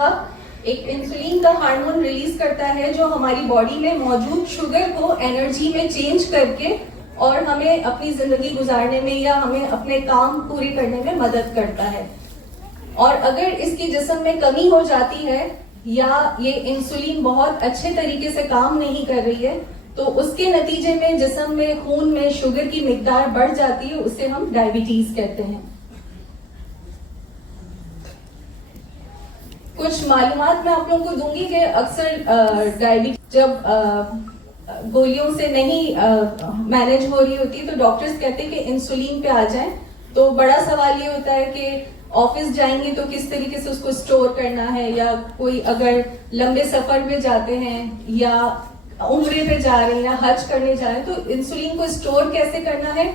एक इंसुलिन का hormone release करता है जो हमारी बॉडी में मौजूद शुगर को एनर्जी में चेंज करके और हमें अपनी जिंदगी गुजारने में या हमें अपने काम पूरे करने में मदद करता है। और अगर इसकी जिस्म में कमी हो जाती है या ये इंसुलिन बहुत अच्छे तरीके से काम नहीं कर रही है तो उसके नतीजे में जिस्म में खून में शुगर की मिकदार बढ़ जाती है, उसे हम डायबिटीज कहते हैं। कुछ मालूमात मैं आप लोगों को दूंगी कि अक्सर डायबिटीज जब गोलियों से नहीं मैनेज हो रही होती तो डॉक्टर्स कहते हैं कि इंसुलिन पे आ जाएं। तो बड़ा सवाल ये होता है कि ऑफिस जाएंगे तो किस तरीके से उसको स्टोर करना है, या कोई अगर लंबे सफर पे जाते हैं या उम्रे पे जा रहे हैं या हज करने जा रहे हैं तो इंसुलिन को स्टोर कैसे करना है,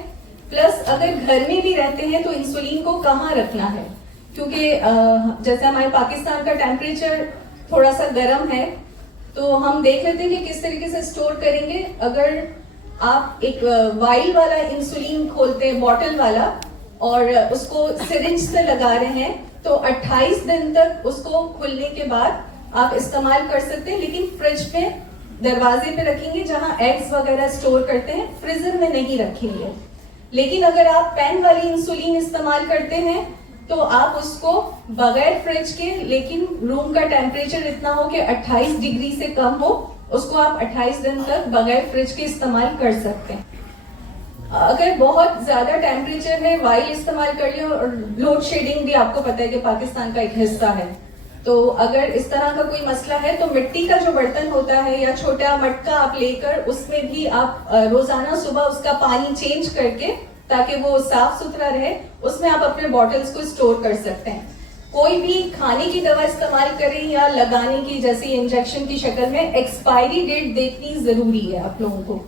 प्लस अगर घर में भी रहते हैं तो इंसुलिन को कहाँ रखना है। क्योंकि जैसे हमारे पाकिस्तान का टेम्परेचर थोड़ा सा गर्म है तो हम देख लेते हैं कि किस तरीके से स्टोर करेंगे। अगर आप एक वाइल वाला इंसुलिन खोलते हैं, बॉटल वाला, और उसको सिरिंज से लगा रहे हैं तो 28 दिन तक उसको खुलने के बाद आप इस्तेमाल कर सकते हैं, लेकिन फ्रिज में दरवाजे पे रखेंगे जहां एग्स वगैरह स्टोर करते हैं, फ्रीजर में नहीं रखेंगे। लेकिन अगर आप पेन वाली इंसुलिन इस्तेमाल करते हैं तो आप उसको बगैर फ्रिज के, लेकिन रूम का टेम्परेचर इतना हो कि 28 डिग्री से कम हो, उसको आप 28 दिन तक बगैर फ्रिज के इस्तेमाल कर सकते हैं। अगर बहुत ज्यादा टेम्परेचर में वाइल इस्तेमाल कर लिया, और लोड शेडिंग भी आपको पता है कि पाकिस्तान का एक हिस्सा है, तो अगर इस तरह का कोई मसला है तो मिट्टी का जो बर्तन होता है या छोटा मटका आप लेकर उसमें भी आप रोजाना सुबह उसका पानी चेंज करके, ताकि वो साफ सुथरा रहे, उसमें आप अपने बॉटल्स को स्टोर कर सकते हैं। कोई भी खाने की दवा इस्तेमाल करें या लगाने की, जैसे इंजेक्शन की शक्ल में, एक्सपायरी डेट देखनी जरूरी है आप लोगों को।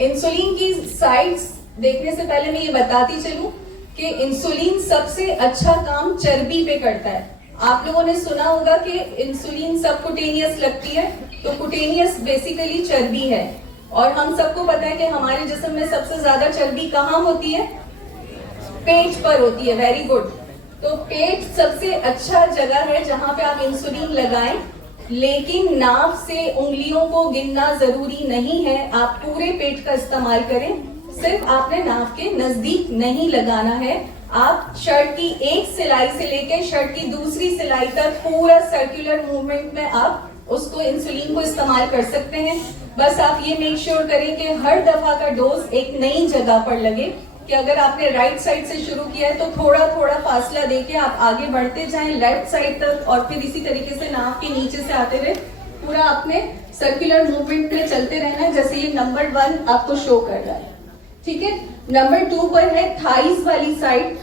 इंसुलिन की साइड्स देखने से पहले मैं ये बताती चलूं कि इंसुलिन सबसे अच्छा काम चर्बी पे करता है। आप लोगों ने सुना होगा कि इंसुलिन सबकुटेनियस लगती है, तो कुटेनियस बेसिकली चर्बी है, और हम सबको पता है कि हमारे जिस्म में सबसे ज्यादा चर्बी कहाँ होती है? पेट पर होती है। Very good. तो पेट सबसे अच्छा जगह है जहां पे आप इंसुलिन लगाएं, लेकिन नाभ से उंगलियों को गिनना जरूरी नहीं है, आप पूरे पेट का इस्तेमाल करें। सिर्फ आपने नाभ के नजदीक नहीं लगाना है। आप शर्ट की एक सिलाई से लेकर शर्ट की दूसरी सिलाई तक पूरा सर्कुलर मूवमेंट में आप उसको इंसुलिन को इस्तेमाल कर सकते हैं। बस आप ये मेक श्योर करें कि हर दफा का डोज एक नई जगह पर लगे, कि अगर आपने राइट साइड से शुरू किया है तो थोड़ा थोड़ा फासला देके आप आगे बढ़ते जाएं लेफ्ट साइड तक, और फिर इसी तरीके से नाक के नीचे से आते रहे, पूरा आपने सर्कुलर मूवमेंट में चलते रहना है, जैसे ये नंबर 1 आपको शो कर रहा है। ठीक है। नंबर 2 पर है थाइज वाली साइड।